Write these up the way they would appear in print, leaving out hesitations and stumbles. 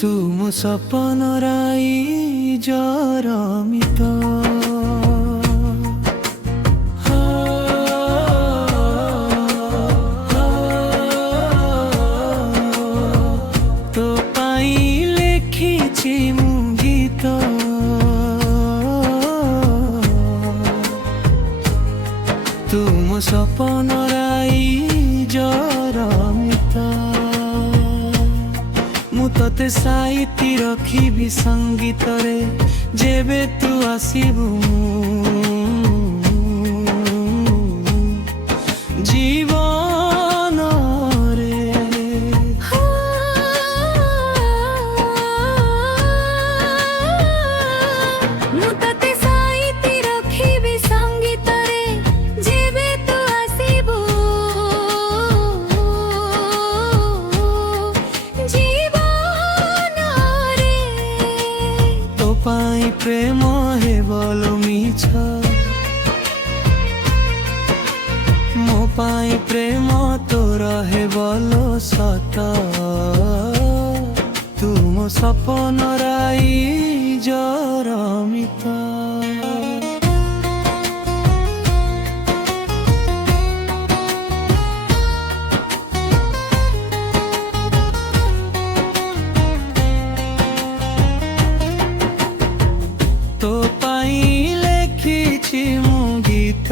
तुम सपनर जरमित तो पाई लेखिछि मु गीत तुम सपनर जरमित मु तते साइती रखिबि संगीत रे जेबे तू आसीबु जीवन रे मु तते साइती रखिबि संगीत रे जेबे तू आसीबु पाई प्रेम हे बोलो मिछ मो पाई प्रेम तोर हे बोलो सत तुम सपनर जरमित तो पाई लेखिछि मु गीत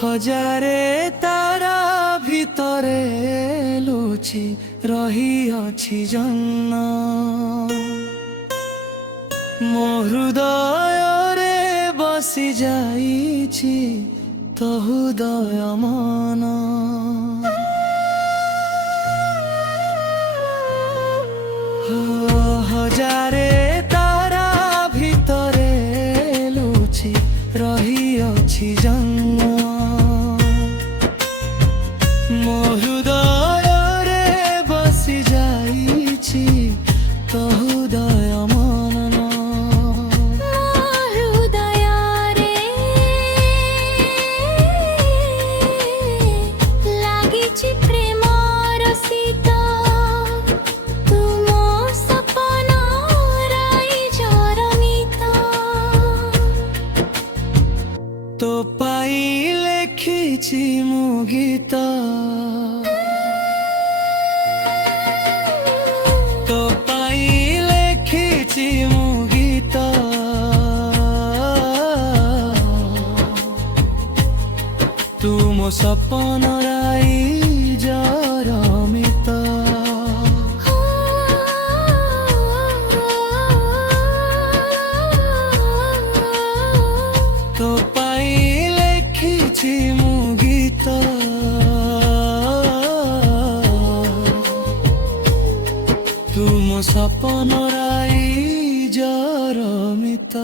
हजारे तारा भितरे लुचि रही अछि जन्म मो हृदय बसी जाइछि तो हृदय मन हजारे तारा भितरे लुचि रही अछि जन्म मो हृदय रे बसी जाइछि तो हृदय मन तो पाई लेखिछि मु गीत तो पाई लेखिछि मु गीत तुम सपनर जरमित तो पाई लेखिछि मु गीत तुम सपनर जरमित।